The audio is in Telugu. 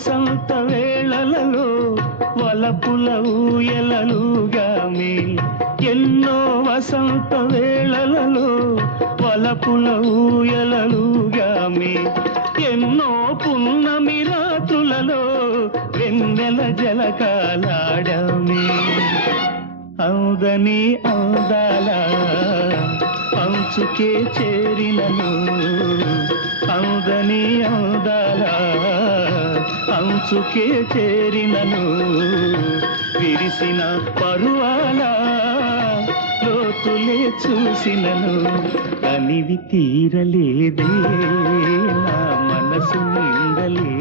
వసంత వేళలలో వలపుల ఊయలలుగామే ఎన్నో వసంత వేళలలో వలపుల ఊయలలుగామే ఎన్నో పున్నమి రాత్రులలో వెన్నెల జలకాలాడమే అందని అందాల అంచుకే చేరినను అందని అందాల అంచుకే చేరినను విరిసిన పరువాల లోతులే చూసినను కనివి తీరలేదే నా మనసు నిండలే